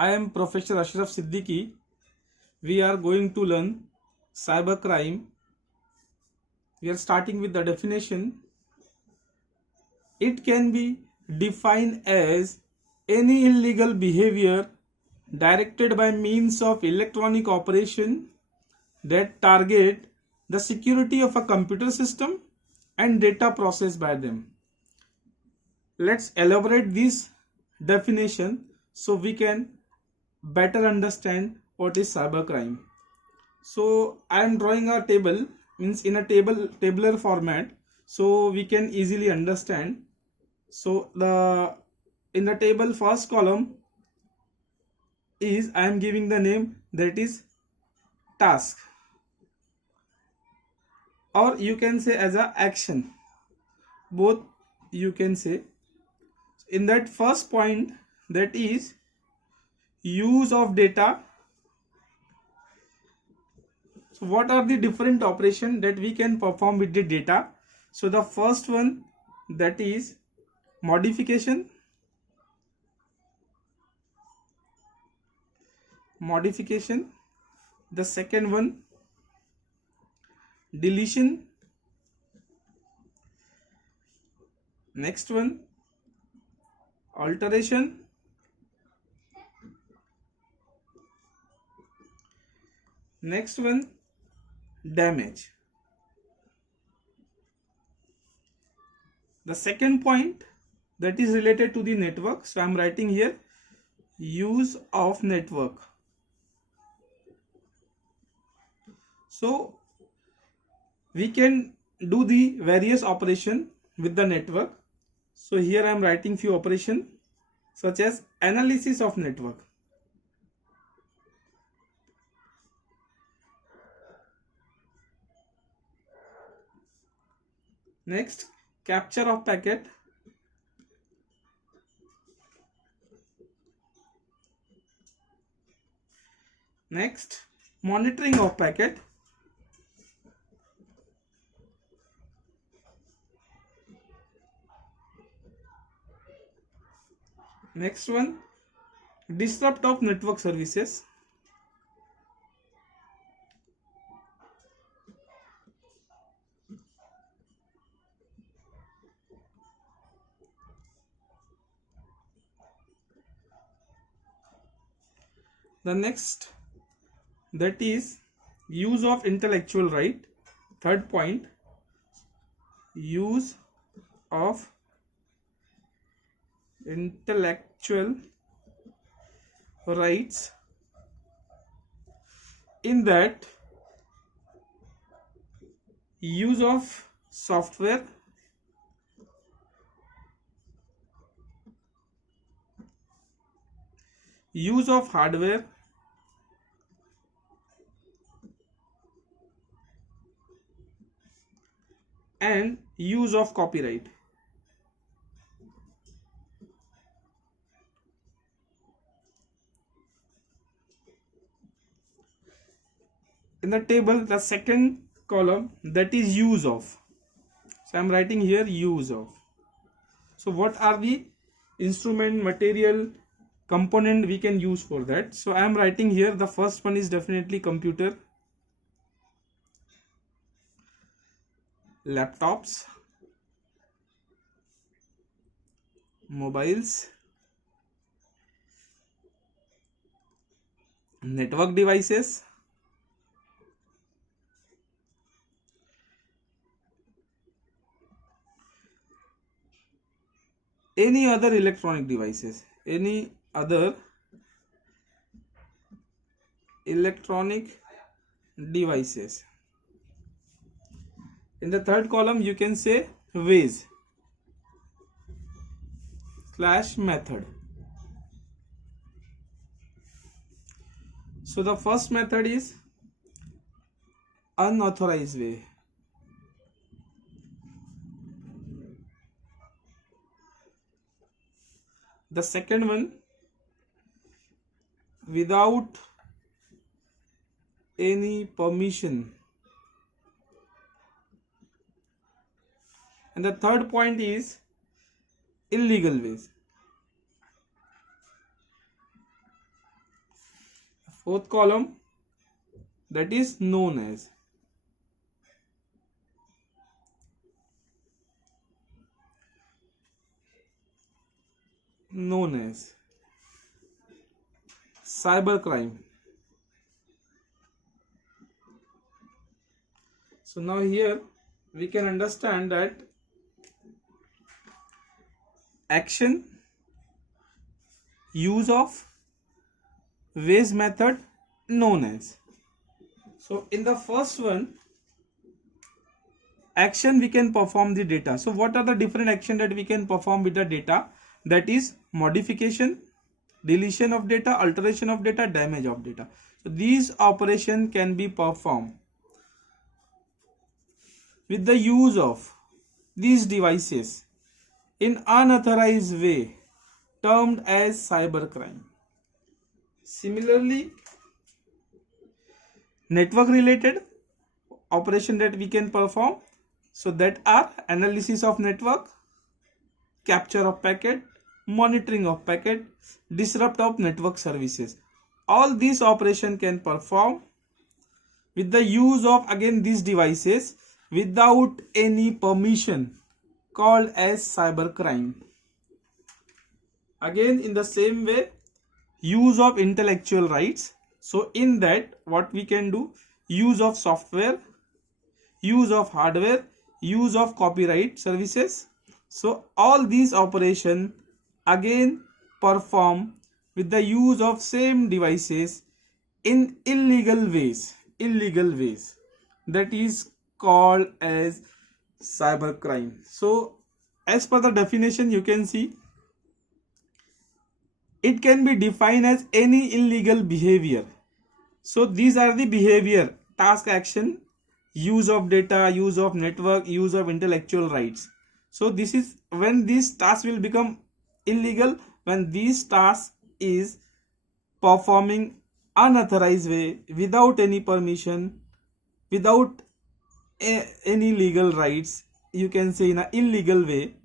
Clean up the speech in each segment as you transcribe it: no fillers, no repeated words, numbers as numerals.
I am Professor Ashraf Siddiqui. We are going to learn cybercrime. We are starting with the definition. It can be defined as any illegal behavior directed by means of electronic operation that target the security of a computer system and data processed by them. Let's elaborate this definition so we can better understand what is cybercrime. So I am drawing a table, means in a tabular format, so we can easily understand. So in the table first column is I am giving the name, that is task, or you can say as a action, both you can say. In that first point, that is use of data. So what are the different operations that we can perform with the data? So the first one, that is modification. The second one, deletion. Next one, alteration. Next one, damage. The second point, that is related to the network, so I am writing here use of network. So we can do the various operation with the network. So here I am writing few operation such as analysis of network, next capture of packet, next monitoring of packet, next one disrupt of network services, the next, that is use of intellectual right. Third point, use of intellectual rights. In that, use of software, use of hardware, and use of copyright. In the table, the second column, that is use of, so I am writing here use of. So what are the instrument, material, component we can use for that? So I am writing here, the first one is definitely computer, laptops, mobiles, network devices, any other electronic devices, any other electronic devices. In the third column, you can say ways / method. So the first method is unauthorized way. The second one, without any permission. And the third point is illegal ways. Fourth column, that is known as. Cybercrime. So now here we can understand that action, use of, ways, method, known as. So in the first one, action we can perform the data. So what are the different action that we can perform with the data? That is modification, deletion of data, alteration of data, damage of data. So these operation can be performed with the use of these devices in unauthorized way, termed as cybercrime. Similarly, network related operation that we can perform, so that are analysis of network, capture of packet, monitoring of packet, disrupt of network services. All these operation can perform with the use of again these devices without any permission, called as cybercrime. Again in the same way, use of intellectual rights. So in that what we can do, use of software, use of hardware, use of copyright services. So all these operation again perform with the use of same devices in illegal ways, that is called as cybercrime. So as per the definition, you can see it can be defined as any illegal behavior. So these are the behavior: task, action, use of data, use of network, use of intellectual rights. So this is when this task will become illegal, when this task is performing unauthorized way, without any permission, without any legal rights, you can say in an illegal way,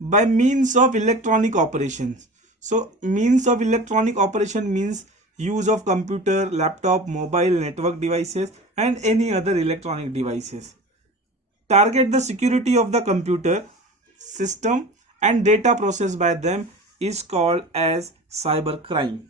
by means of electronic operations. So means of electronic operation means use of computer, laptop, mobile, network devices and any other electronic devices. Target the security of the computer system and data processed by them is called as cybercrime.